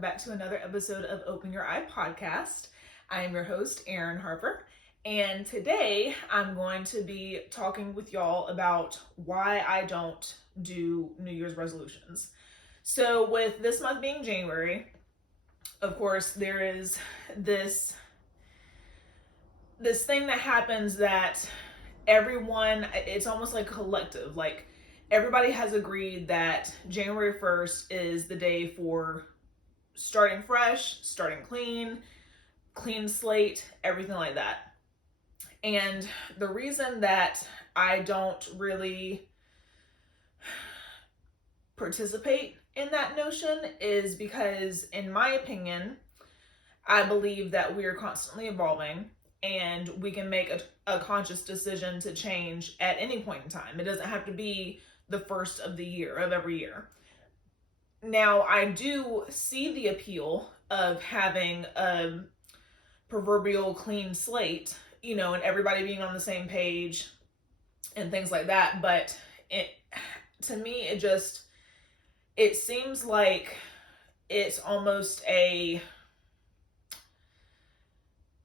welcome back to another episode of Open Your Eye podcast. I am your host, Erin Harper, and today I'm going to be talking with y'all about why I don't do New Year's resolutions. So with this month being January, of course, there is this thing that happens that everyone, it's almost like a collective, like everybody has agreed that January 1st is the day for starting fresh, starting clean slate, everything like that. And the reason that I don't really participate in that notion is because, in my opinion, I believe that we are constantly evolving and we can make a conscious decision to change at any point in time. It doesn't have to be the first of the year, of every year. Now, I do see the appeal of having a proverbial clean slate, and everybody being on the same page and things like that. But to me, it seems like it's almost it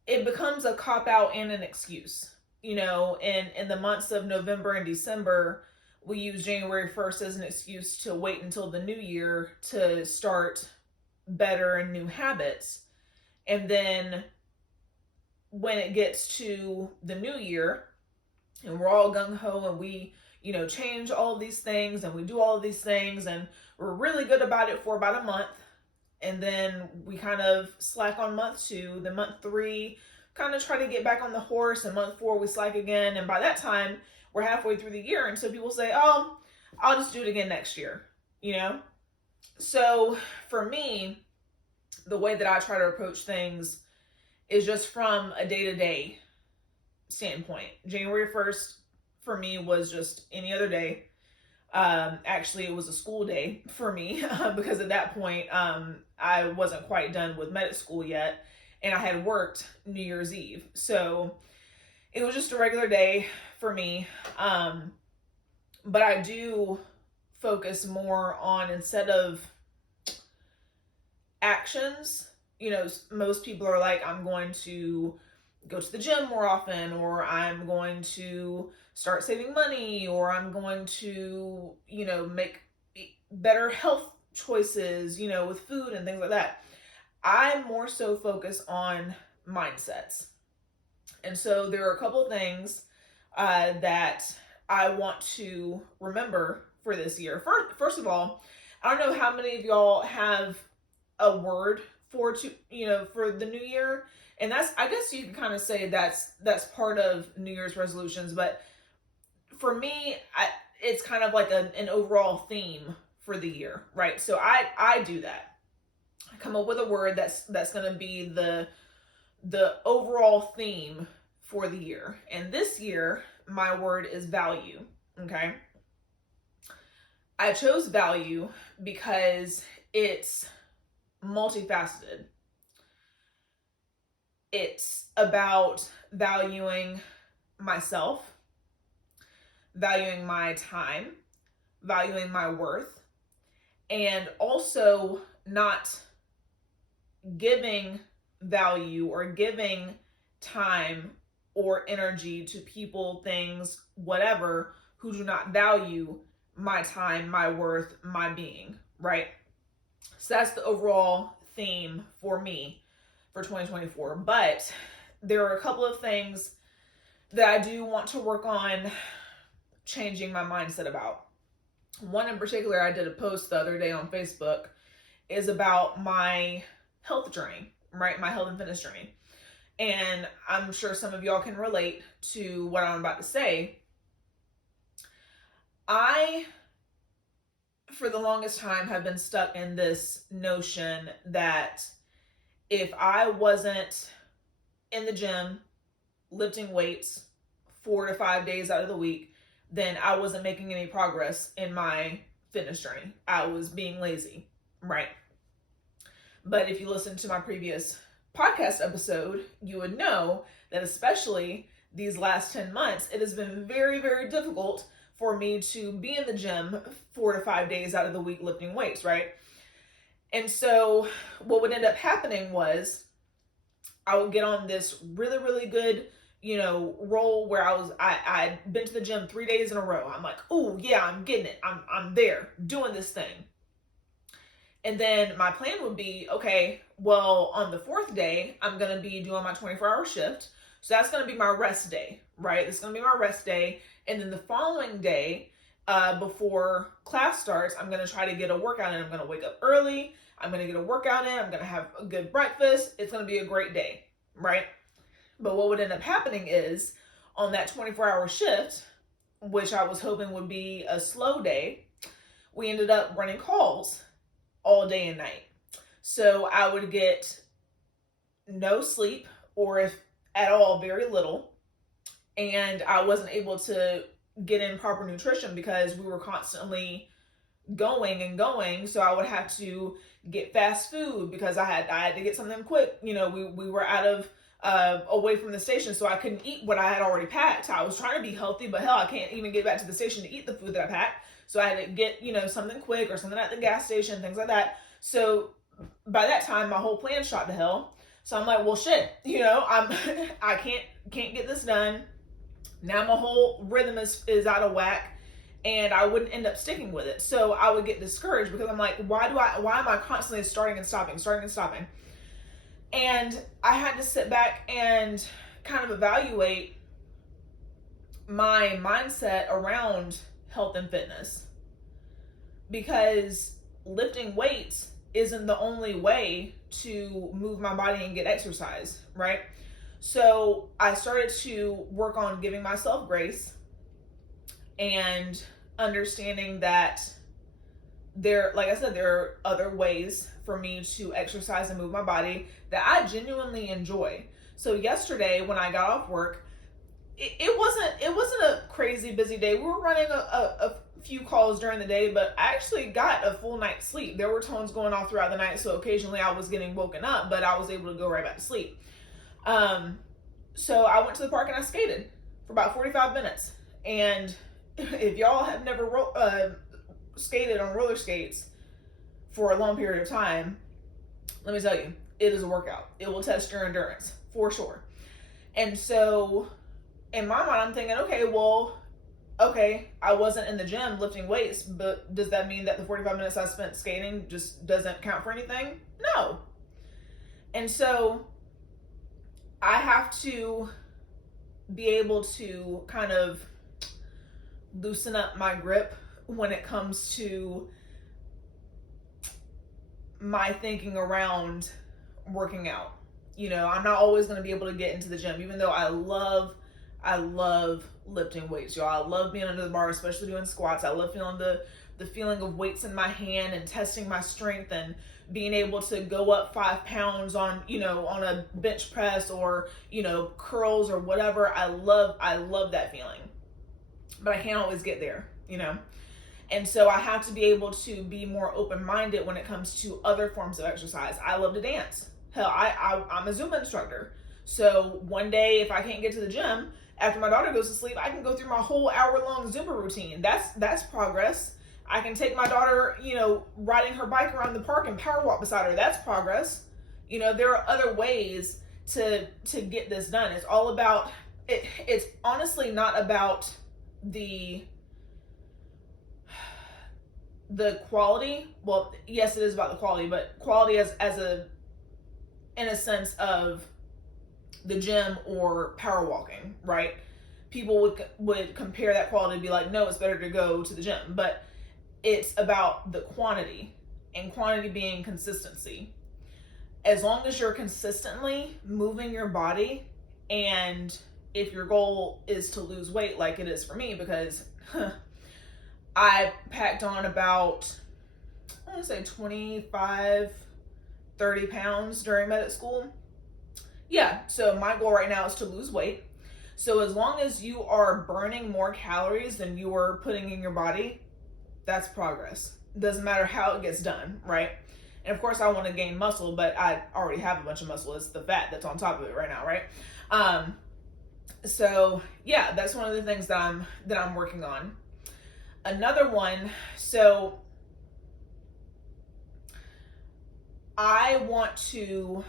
becomes a cop-out and an excuse. In the months of November and December, we use January 1st as an excuse to wait until the new year to start better and new habits. And then when it gets to the new year and we're all gung-ho and we, change all of these things and we do all of these things and we're really good about it for about a month. And then we kind of slack on month 2, then month 3, kind of try to get back on the horse, and month 4 we slack again. And by that time, we're halfway through the year, and so people say, oh, I'll just do it again next year, So for me, the way that I try to approach things is just from a day-to-day standpoint. January 1st for me was just any other day. Actually, it was a school day for me because at that point, I wasn't quite done with medical school yet, and I had worked New Year's Eve. So it was just a regular day for me. But I do focus more on, instead of actions, most people are like, I'm going to go to the gym more often, or I'm going to start saving money, or I'm going to, make better health choices, with food and things like that. I more so focus on mindsets. And so there are a couple of things that I want to remember for this year. First of all, I don't know how many of y'all have a word for the new year. And I guess you can kind of say that's part of New Year's resolutions. But for me, it's kind of like an overall theme for the year, right? So I do that. I come up with a word that's going to be the overall theme for the year. And this year, my word is value, okay? I chose value because it's multifaceted. It's about valuing myself, valuing my time, valuing my worth, and also not giving value or giving time or energy to people, things, whatever, who do not value my time, my worth, my being, right? So that's the overall theme for me for 2024. But there are a couple of things that I do want to work on changing my mindset about. One in particular, I did a post the other day on Facebook, is about my health journey, right? My health and fitness journey. And I'm sure some of y'all can relate to what I'm about to say. I, for the longest time, have been stuck in this notion that if I wasn't in the gym lifting weights 4 to 5 days out of the week, then I wasn't making any progress in my fitness journey. I was being lazy, right? But if you listen to my previous podcast episode, you would know that especially these last 10 months, it has been very, very difficult for me to be in the gym 4 to 5 days out of the week lifting weights, right? And so what would end up happening was I would get on this really, really good, roll where I'd been to the gym 3 days in a row. I'm like, oh yeah, I'm getting it. I'm there doing this thing. And then my plan would be, okay, well, on the fourth day, I'm going to be doing my 24-hour shift. So that's going to be my rest day, right? It's going to be my rest day. And then the following day, before class starts, I'm going to try to get a workout in. I'm going to wake up early. I'm going to get a workout in. I'm going to have a good breakfast. It's going to be a great day, right? But what would end up happening is on that 24-hour shift, which I was hoping would be a slow day, we ended up running calls all day and night. So I would get no sleep, or if at all, very little. And I wasn't able to get in proper nutrition because we were constantly going and going. So I would have to get fast food because I had to get something quick. We were out of away from the station, so I couldn't eat what I had already packed. I was trying to be healthy, but hell, I can't even get back to the station to eat the food that I packed. So I had to get, something quick or something at the gas station, things like that. So by that time, my whole plan shot to hell. So I'm like, well, shit, I can't get this done. Now my whole rhythm is out of whack, and I wouldn't end up sticking with it. So I would get discouraged because I'm like, why am I constantly starting and stopping? And I had to sit back and kind of evaluate my mindset around health and fitness, because lifting weights isn't the only way to move my body and get exercise, right? So I started to work on giving myself grace and understanding that like I said, there are other ways for me to exercise and move my body that I genuinely enjoy. So yesterday when I got off work, it wasn't a crazy busy day. We were running a few calls during the day, but I actually got a full night's sleep. There were tones going off throughout the night, so occasionally I was getting woken up, but I was able to go right back to sleep. So I went to the park and I skated for about 45 minutes. And if y'all have never skated on roller skates for a long period of time, let me tell you, it is a workout. It will test your endurance for sure. And so in my mind, I'm thinking, okay, I wasn't in the gym lifting weights, but does that mean that the 45 minutes I spent skating just doesn't count for anything? No. And so I have to be able to kind of loosen up my grip when it comes to my thinking around working out. I'm not always going to be able to get into the gym, even though I love lifting weights, y'all. I love being under the bar, especially doing squats. I love feeling the feeling of weights in my hand and testing my strength and being able to go up 5 pounds on a bench press or, curls or whatever. I love that feeling, but I can't always get there, And so I have to be able to be more open-minded when it comes to other forms of exercise. I love to dance. Hell, I'm a Zumba instructor. So one day, if I can't get to the gym, after my daughter goes to sleep, I can go through my whole hour-long Zumba routine. That's progress. I can take my daughter, riding her bike around the park and power walk beside her. That's progress. There are other ways to get this done. It's all about it. It's honestly not about the quality. Well, yes, it is about the quality, but quality as in a sense of the gym or power walking, right? People would compare that quality and be like, no, it's better to go to the gym. But it's about the quantity, and quantity being consistency. As long as you're consistently moving your body, and if your goal is to lose weight like it is for me, because I packed on about, I want to say 25, 30 pounds during medic school. Yeah, so my goal right now is to lose weight. So as long as you are burning more calories than you are putting in your body, that's progress. Doesn't matter how it gets done, right? And of course I want to gain muscle, but I already have a bunch of muscle. It's the fat that's on top of it right now, right? So yeah, that's one of the things that I'm working on. Another one, so I want to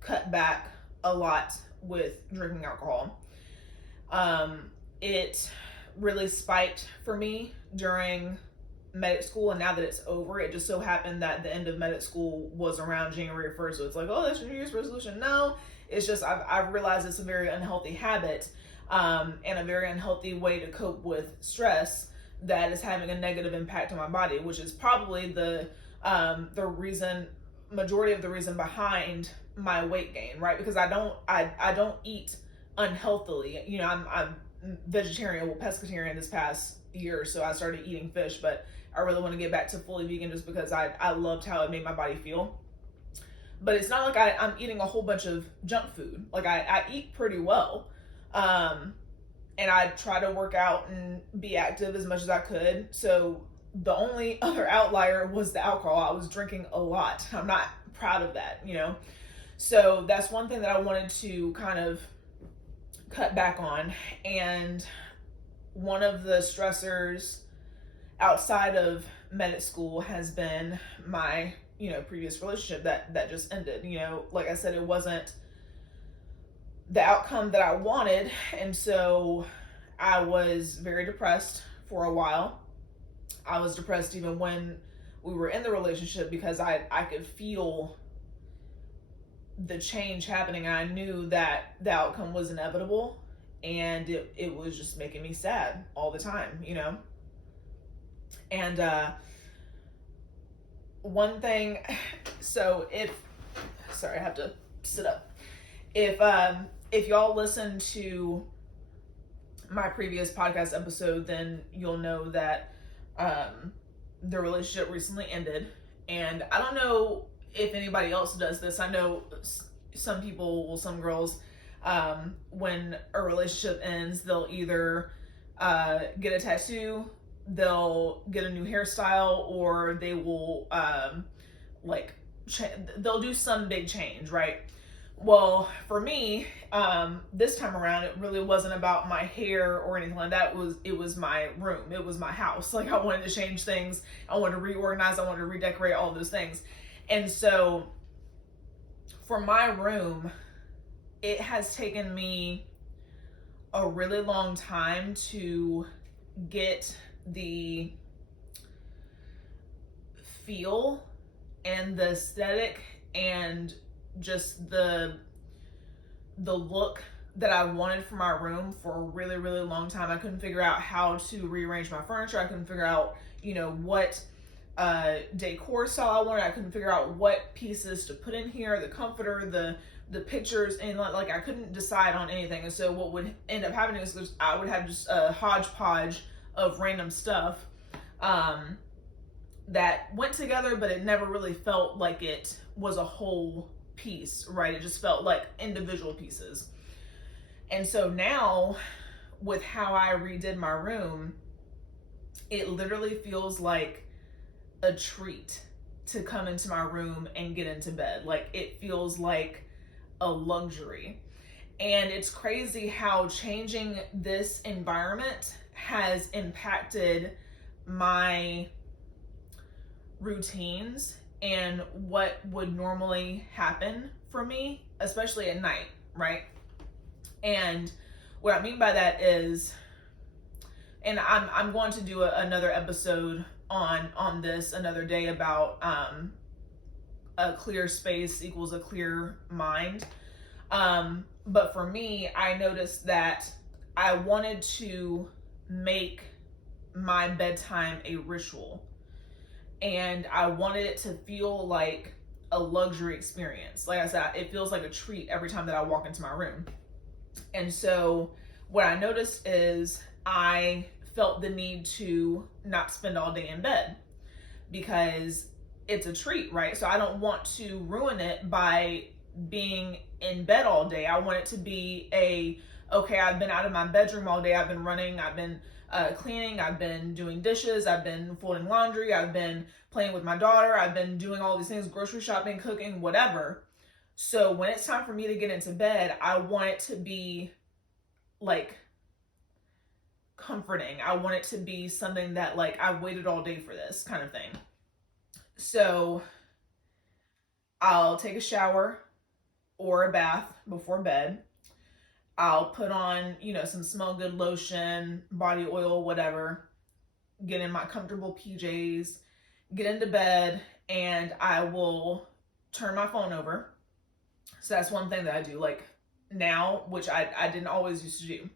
cut back a lot with drinking alcohol. It really spiked for me during medic school, and now that it's over, it just so happened that the end of medic school was around January 1st, so it's like, oh, that's your New Year's resolution. No, it's just I've realized it's a very unhealthy habit, and a very unhealthy way to cope with stress that is having a negative impact on my body, which is probably the majority of the reason behind my weight gain, right? Because I don't eat unhealthily. You know, I'm vegetarian, well, pescatarian this past year, so I started eating fish, but I really want to get back to fully vegan just because I loved how it made my body feel. But it's not like I'm eating a whole bunch of junk food. Like I eat pretty well. And I try to work out and be active as much as I could. So the only other outlier was the alcohol. I was drinking a lot. I'm not proud of that, you know? So that's one thing that I wanted to kind of cut back on. And one of the stressors outside of medic school has been my, you know, previous relationship that just ended. You know, like I said, it wasn't the outcome that I wanted, and so I was very depressed for a while. I was depressed even when we were in the relationship because I could feel the change happening. I knew that the outcome was inevitable, and it was just making me sad all the time, you know? And one thing, so sorry, I have to sit up. If y'all listen to my previous podcast episode, then you'll know that the relationship recently ended. And I don't know if anybody else does this. I know some people, well, some girls, when a relationship ends, they'll either get a tattoo, they'll get a new hairstyle, or they will they'll do some big change, right? Well, for me, this time around, it really wasn't about my hair or anything like that. It was my room. It was my house. Like, I wanted to change things. I wanted to reorganize. I wanted to redecorate, all those things. And so for my room, it has taken me a really long time to get the feel and the aesthetic and just the look that I wanted for my room for a really, really long time. I couldn't figure out how to rearrange my furniture. I couldn't figure out, you know, what decor style I wanted. I couldn't figure out what pieces to put in here, the comforter, the pictures, and like I couldn't decide on anything. And so what would end up happening is I would have just a hodgepodge of random stuff that went together, but it never really felt like it was a whole piece, right? It just felt like individual pieces. And so now, with how I redid my room, it literally feels like a treat to come into my room and get into bed. Like, it feels like a luxury. And it's crazy how changing this environment has impacted my routines and what would normally happen for me, especially at night, right? And what I mean by that is, and I'm going to do another episode on this another day about a clear space equals a clear mind. But for me, I noticed that I wanted to make my bedtime a ritual. And I wanted it to feel like a luxury experience. Like I said, it feels like a treat every time that I walk into my room. And so what I noticed is I felt the need to not spend all day in bed because it's a treat, right? So I don't want to ruin it by being in bed all day. I want it to be okay, I've been out of my bedroom all day. I've been running. I've been cleaning. I've been doing dishes. I've been folding laundry. I've been playing with my daughter. I've been doing all these things, grocery shopping, cooking, whatever. So when it's time for me to get into bed, I want it to be like comforting. I want it to be something that like I've waited all day for this kind of thing. So I'll take a shower or a bath before bed. I'll put on, some smell good lotion, body oil, whatever, get in my comfortable PJs, get into bed, and I will turn my phone over. So that's one thing that I do, like now, which I didn't always used to do,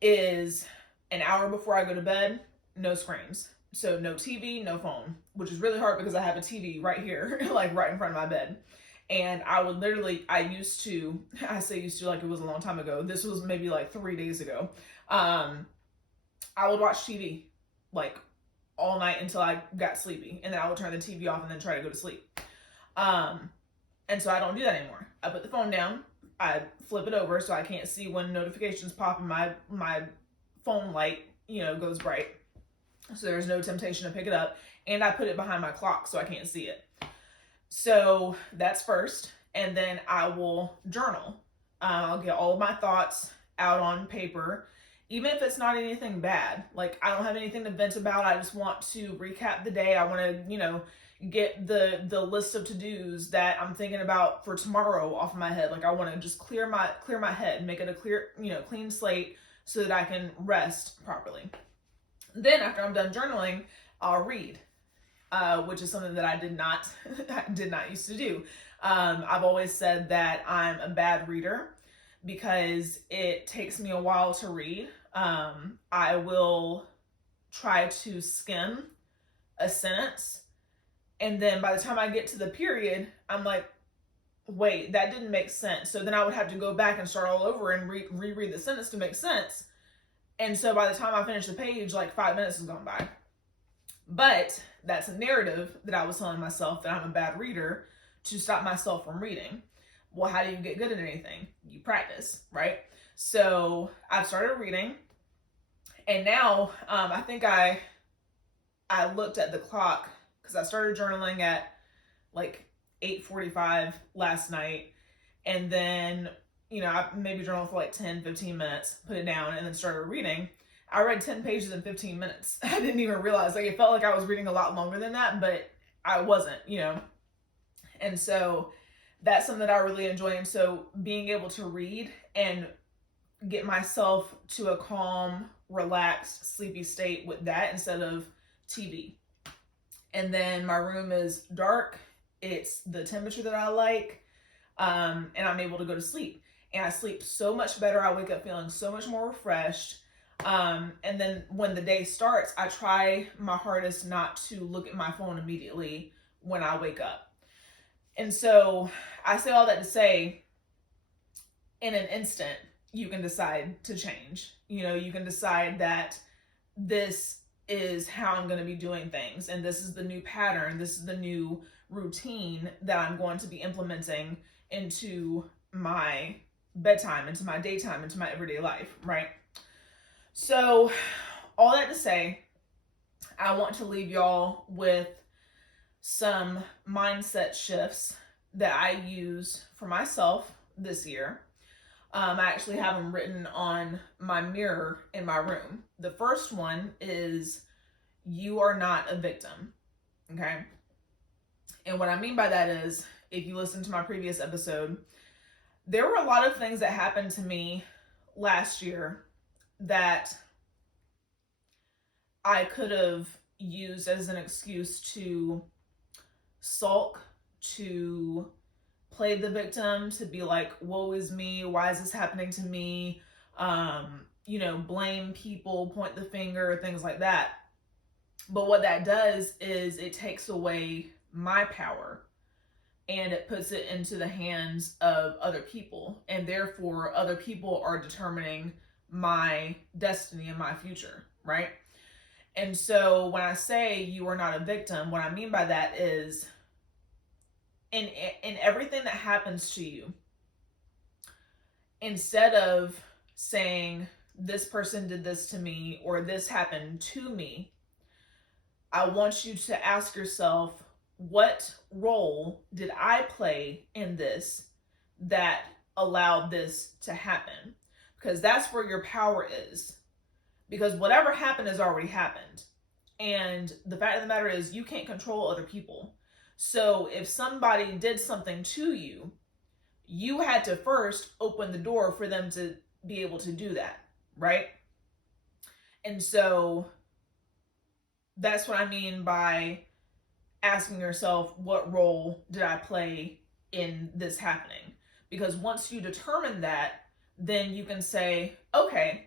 is an hour before I go to bed, no screens. So no TV, no phone, which is really hard because I have a TV right here, like right in front of my bed. And I would literally, I say used to like it was a long time ago. This was maybe like 3 days ago. I would watch TV like all night until I got sleepy. And then I would turn the TV off and then try to go to sleep. And so I don't do that anymore. I put the phone down, I flip it over so I can't see when notifications pop and my phone light, goes bright. So there's no temptation to pick it up. And I put it behind my clock so I can't see it. So that's first. And then I will journal. I'll get all of my thoughts out on paper, even if it's not anything bad. Like I don't have anything to vent about. I just want to recap the day. I want to, get the list of to-dos that I'm thinking about for tomorrow off of my head. Like I want to just clear my head, make it a clear, clean slate so that I can rest properly. Then after I'm done journaling, I'll read, which is something that I did not used to do. I've always said that I'm a bad reader because it takes me a while to read. I will try to skim a sentence, and then by the time I get to the period, I'm like, wait, that didn't make sense. So then I would have to go back and start all over and reread the sentence to make sense. And so by the time I finish the page, like 5 minutes has gone by. But that's a narrative that I was telling myself, that I'm a bad reader, to stop myself from reading. Well, how do you get good at anything? You practice, right? So I've started reading, and now I think I looked at the clock because I started journaling at like 8:45 last night, and then I maybe journaled for like 10-15 minutes, put it down, and then started reading. I read 10 pages in 15 minutes. I didn't even realize, like it felt like I was reading a lot longer than that, but I wasn't, and so that's something that I really enjoy. And so being able to read and get myself to a calm, relaxed, sleepy state with that instead of TV. And then my room is dark. It's the temperature that I like. And I'm able to go to sleep. And I sleep so much better. I wake up feeling so much more refreshed. And then when the day starts, I try my hardest not to look at my phone immediately when I wake up. And so I say all that to say, in an instant, you can decide to change. You can decide that this is how I'm going to be doing things. And this is the new pattern. This is the new routine that I'm going to be implementing into my bedtime, into my daytime, into my everyday life, right? So all that to say, I want to leave y'all with some mindset shifts that I use for myself this year. I actually have them written on my mirror in my room. The first one is, you are not a victim. Okay. And what I mean by that is, if you listen to my previous episode, there were a lot of things that happened to me last year that I could have used as an excuse to sulk, to play the victim, to be like, woe is me, why is this happening to me? Blame people, point the finger, things like that. But what that does is it takes away my power and it puts it into the hands of other people. And therefore, other people are determining my destiny and my future, right? And so when I say you are not a victim, what I mean by that is, in everything that happens to you, instead of saying, this person did this to me or this happened to me, I want you to ask yourself, what role did I play in this that allowed this to happen? Because that's where your power is. Because whatever happened has already happened. And the fact of the matter is, you can't control other people. So if somebody did something to you, you had to first open the door for them to be able to do that, right? And so that's what I mean by asking yourself, what role did I play in this happening? Because once you determine that, then you can say, okay,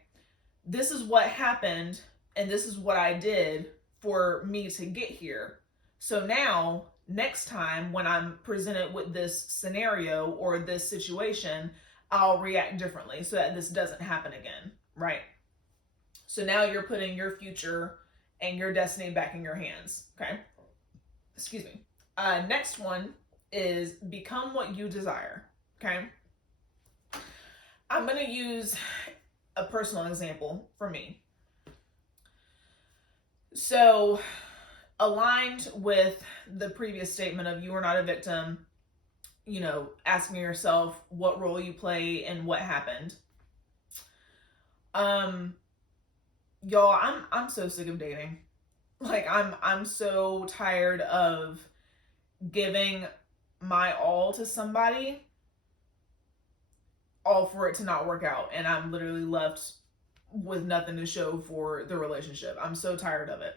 this is what happened and this is what I did for me to get here. So now, next time when I'm presented with this scenario or this situation, I'll react differently so that this doesn't happen again, right? So now you're putting your future and your destiny back in your hands, okay? Excuse me. Next one is become what you desire, okay? I'm going to use a personal example for me. So, aligned with the previous statement of you are not a victim, asking yourself what role you play and what happened. Y'all, I'm so sick of dating. Like I'm so tired of giving my all to somebody, all for it to not work out, and I'm literally left with nothing to show for the relationship. I'm so tired of it.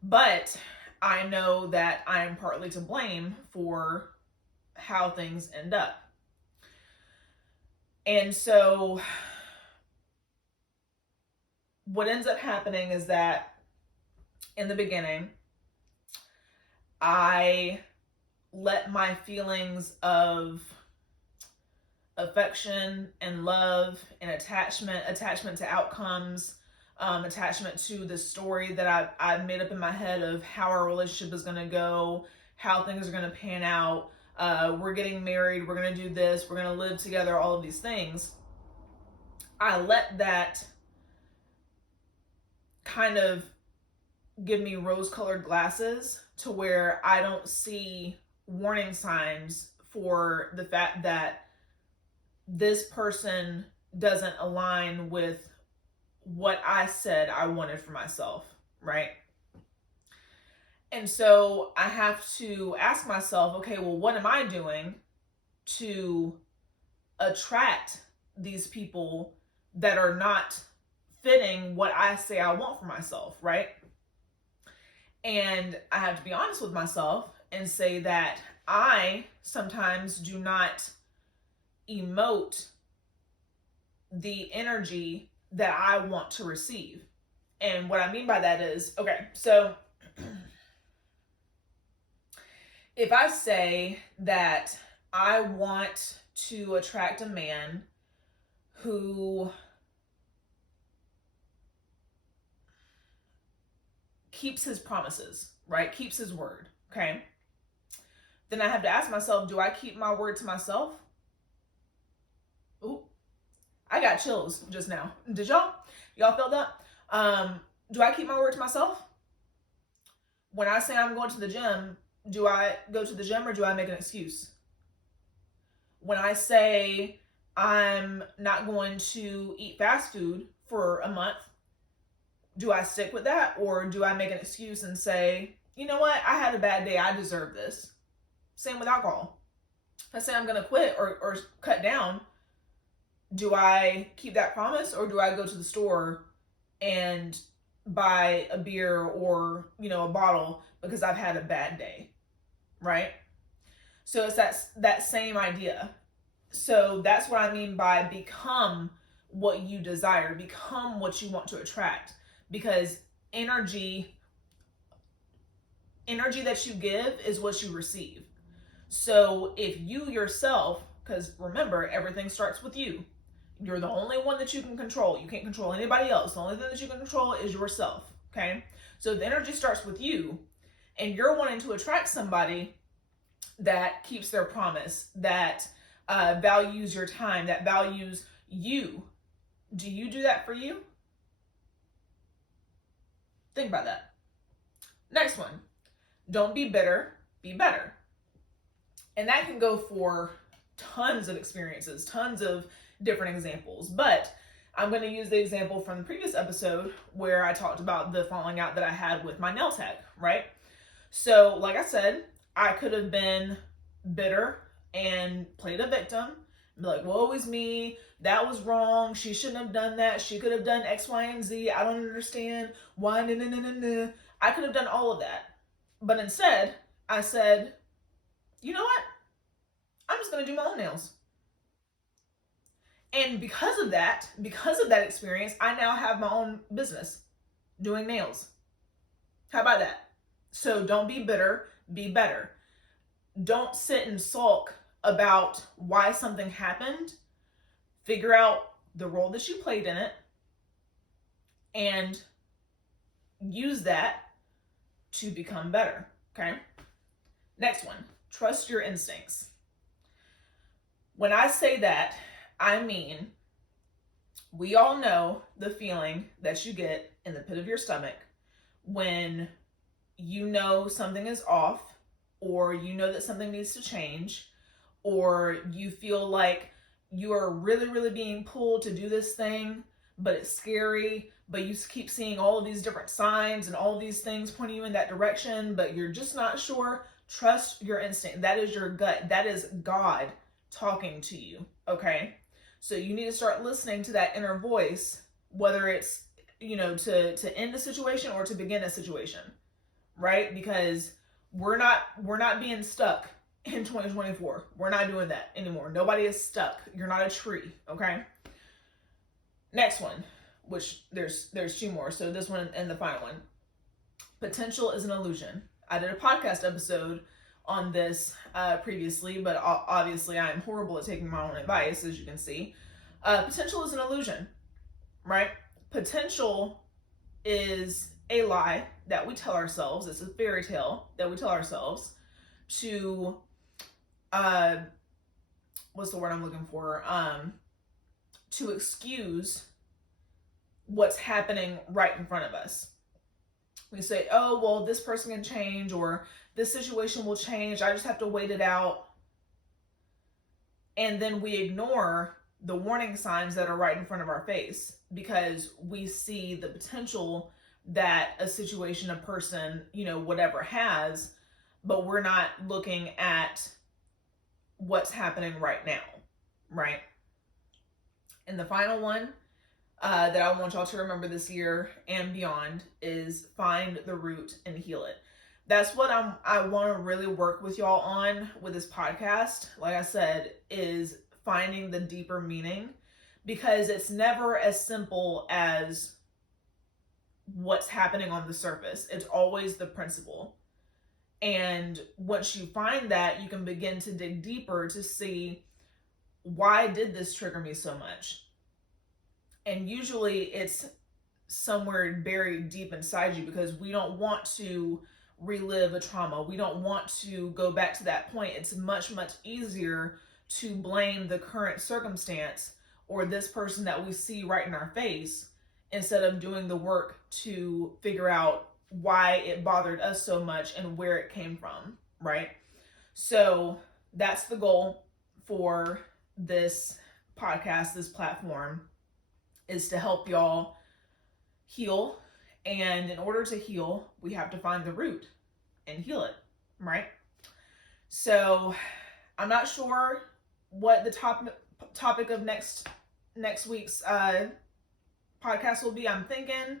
But I know that I am partly to blame for how things end up. And so what ends up happening is that in the beginning, I let my feelings of affection and love and attachment to outcomes, attachment to the story that I've made up in my head of how our relationship is going to go, how things are going to pan out. We're getting married, we're going to do this, we're going to live together, all of these things. I let that kind of give me rose-colored glasses to where I don't see warning signs for the fact that this person doesn't align with what I said I wanted for myself, right? And so I have to ask myself, okay, well, what am I doing to attract these people that are not fitting what I say I want for myself, right? And I have to be honest with myself and say that I sometimes do not emote the energy that I want to receive. And what I mean by that is, okay, so if I say that I want to attract a man who keeps his promises, right? Keeps his word, okay? Then I have to ask myself, do I keep my word to myself? Ooh, I got chills just now. Did y'all? Y'all felt that? Do I keep my word to myself? When I say I'm going to the gym, do I go to the gym or do I make an excuse? When I say I'm not going to eat fast food for a month, do I stick with that or do I make an excuse and say, you know what, I had a bad day, I deserve this? Same with alcohol. If I say I'm going to quit or cut down, do I keep that promise or do I go to the store and buy a beer or, a bottle because I've had a bad day, right? So it's that same idea. So that's what I mean by become what you desire, become what you want to attract, because energy that you give is what you receive. So if you yourself, because remember, everything starts with you. You're the only one that you can control. You can't control anybody else. The only thing that you can control is yourself, okay? So the energy starts with you, and you're wanting to attract somebody that keeps their promise, that values your time, that values you. Do you do that for you? Think about that. Next one. Don't be bitter, be better. And that can go for tons of experiences, tons of different examples. But I'm going to use the example from the previous episode where I talked about the falling out that I had with my nail tech, right? So, like I said, I could have been bitter and played a victim. Be like, woe is me. That was wrong. She shouldn't have done that. She could have done X, Y, and Z. I don't understand why. Nah, nah, nah, nah, nah. I could have done all of that. But instead, I said, you know what? I'm just going to do my own nails. And because of that experience, I now have my own business doing nails. How about that? So don't be bitter, be better. Don't sit and sulk about why something happened. Figure out the role that you played in it and use that to become better, okay? Next one, trust your instincts. When I say that, I mean, we all know the feeling that you get in the pit of your stomach when you know something is off, or you know that something needs to change, or you feel like you are really, really being pulled to do this thing, but it's scary, but you keep seeing all of these different signs and all of these things pointing you in that direction, but you're just not sure. Trust your instinct. That is your gut. That is God talking to you, okay? So you need to start listening to that inner voice, whether it's, to end a situation or to begin a situation, right? Because we're not being stuck in 2024. We're not doing that anymore. Nobody is stuck. You're not a tree, okay? Next one, which there's two more. So this one and the final one. Potential is an illusion. I did a podcast episode on this previously, but obviously I am horrible at taking my own advice, as you can see. Potential is an illusion, right? Potential is a lie that we tell ourselves. It's a fairy tale that we tell ourselves to, what's the word I'm looking for? To excuse what's happening right in front of us. We say, oh, well, this person can change, or this situation will change. I just have to wait it out. And then we ignore the warning signs that are right in front of our face because we see the potential that a situation, a person, whatever has, but we're not looking at what's happening right now, right? And the final one that I want y'all to remember this year and beyond is find the root and heal it. That's what I want to really work with y'all on with this podcast. Like I said, is finding the deeper meaning, because it's never as simple as what's happening on the surface. It's always the principle. And once you find that, you can begin to dig deeper to see, why did this trigger me so much? And usually it's somewhere buried deep inside you, because we don't want to relive a trauma. We don't want to go back to that point. It's much, much easier to blame the current circumstance or this person that we see right in our face, instead of doing the work to figure out why it bothered us so much and where it came from, right? So that's the goal for this podcast, this platform, is to help y'all heal. And in order to heal, we have to find the root and heal it, right? So I'm not sure what the topic of next week's podcast will be. I'm thinking,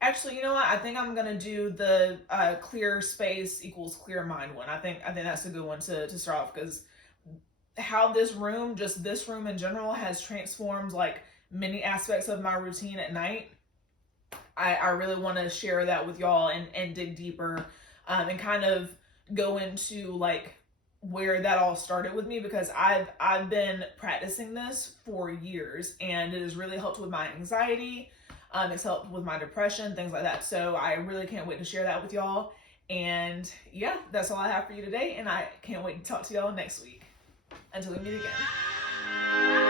actually, you know what? I think I'm gonna do the clear space equals clear mind one. I think that's a good one to start off, because how this room in general, has transformed like many aspects of my routine at night. I really want to share that with y'all and dig deeper and kind of go into like where that all started with me, because I've been practicing this for years, and it has really helped with my anxiety. It's helped with my depression, things like that. So I really can't wait to share that with y'all. And yeah, that's all I have for you today. And I can't wait to talk to y'all next week. Until we meet again.